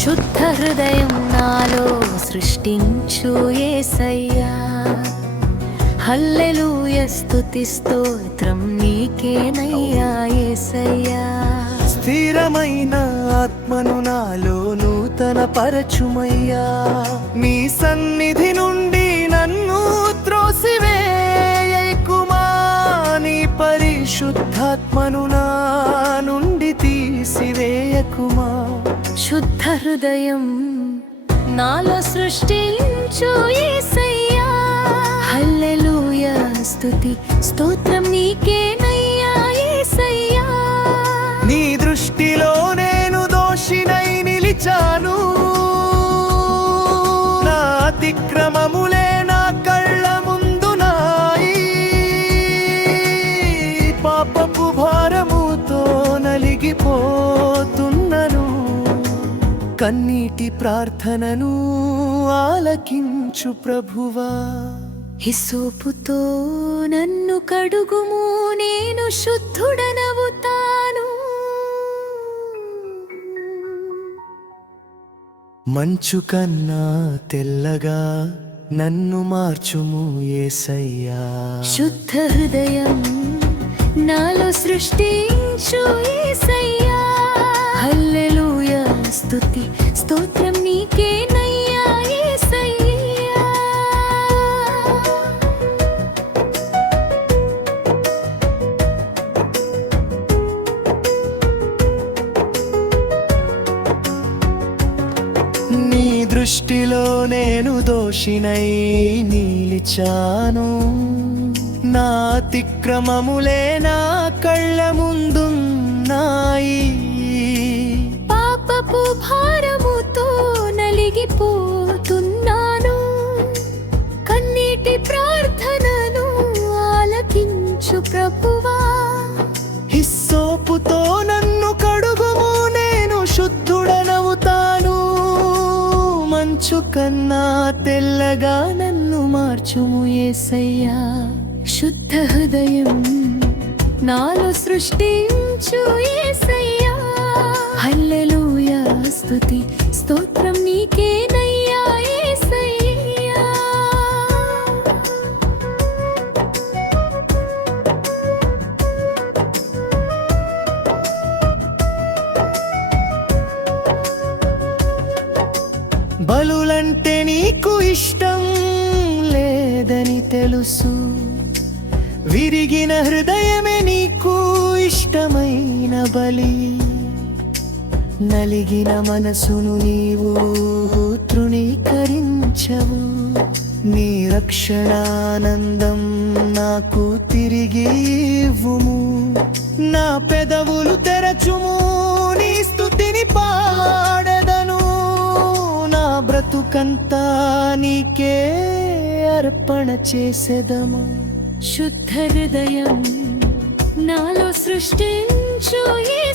హృదయం నాలో సృష్టించు ఏసయ్యా. హల్లెలూయ స్తుతి స్తోత్రం నీకేనయ్యా ఏసయ్యా. స్థిరమైన ఆత్మను నాలో నూతన పరచుమయ్యా నీ సన్నిధి నుండి నన్ను త్రోసివేయకుమా నీ పరిశుద్ధాత్మను నా నుండి తీసివేయకుమా. శుద్ధ హృదయం నాలో సృష్టించు ఏసయ్యా. హల్లెలూయ స్తుతి స్తోత్రం నీకేనయ్యా ఏసయ్యా. నీ దృష్టిలో కన్నీటి ప్రార్థనను ఆలకించు ప్రభువా. హిసోపుతో నన్ను కడుగుము నేను శుద్ధుడనవుతాను. మంచు కన్నా తెల్లగా నన్ను మార్చుము ఏసయ్యా. శుద్ధ హృదయం నాలో సృష్టించు హల్లెలూయ స్తుతి. స్తోత్రం నీకేనయ్యా యేసయ్యా నీ దృష్టిలో నేను దోషినై నిలిచాను. నా అతిక్రమములే నా కళ్ళ ముందున్నాయి. భారముతో నలిగిపోతున్నాను. కన్నీటి ప్రార్థనను ఆలకించు ప్రభువా. హిస్సోపుతో నన్ను కడుగుము నేను శుద్ధుడనవుతాను. మంచు కన్నా తెల్లగా నన్ను మార్చుము ఏసయ్యా. శుద్ధ హృదయం నాలో సృష్టించు యేసయ్యా హల్లెలూయ. స్తుతి స్తోత్రం నీకేనయ్యా యేసయ్యా బలులంటే నీకు ఇష్టం లేదని తెలుసు. విరిగిన హృదయమే నీకు ఇష్టమైన బలి. నలిగిన మనసును నీవు తృణీకరించవు. నీ రక్షణానందం నాకు తిరిగి ఇవ్వుము. నా పెదవులు తెరచుము నీ స్థుతిని పాడదను. నా బ్రతుకంతా నీకే అర్పణ చేసేదము. శుద్ధ హృదయం నాలో సృష్టించు ఈ